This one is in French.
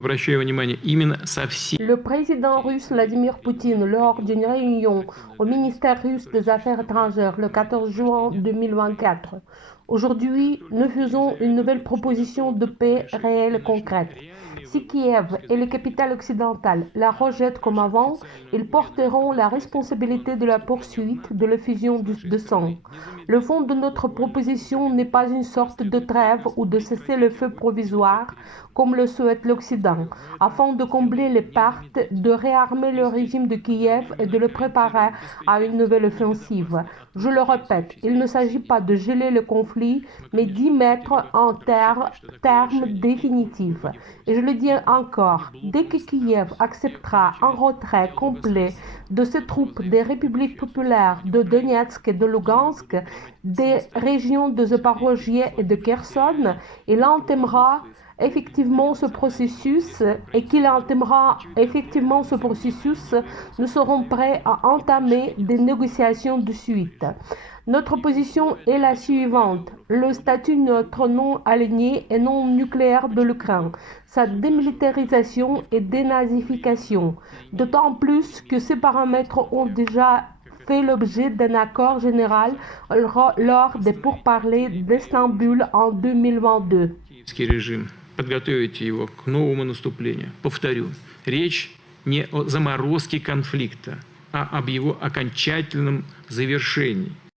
Обращаю внимание, именно со всеми. Le président russe Vladimir Poutine, lors d'une réunion au ministère russe des Affaires étrangères le 14 juin 2024. Aujourd'hui, nous faisons une nouvelle proposition de paix réelle et concrète. Si Kiev et les capitales occidentales la rejettent comme avant, ils porteront la responsabilité de la poursuite de l'effusion de sang. Le fond de notre proposition n'est pas une sorte de trêve ou de cessez-le-feu provisoire, comme le souhaite l'Occident, afin de combler les pertes, de réarmer le régime de Kiev et de le préparer à une nouvelle offensive. Je le répète, il ne s'agit pas de geler le conflit, mais d'y mettre un terme définitif. Et je le dis encore, dès que Kiev acceptera un retrait complet de ses troupes des républiques populaires de Donetsk et de Lugansk, des régions de Zaporozhye et de Kherson, il entamera effectivement ce processus et qu'il entamera effectivement ce processus, nous serons prêts à entamer des négociations de suite. Notre position est la suivante. Le statut neutre non aligné et non nucléaire de l'Ukraine, sa démilitarisation et dénazification, d'autant plus que ces paramètres ont déjà fait l'objet d'un accord général lors des pourparlers d'Istanbul en 2022. Режим, подготовить его к новому наступлению. Повторю, речь не о заморозке конфликта, а об его окончательном завершении.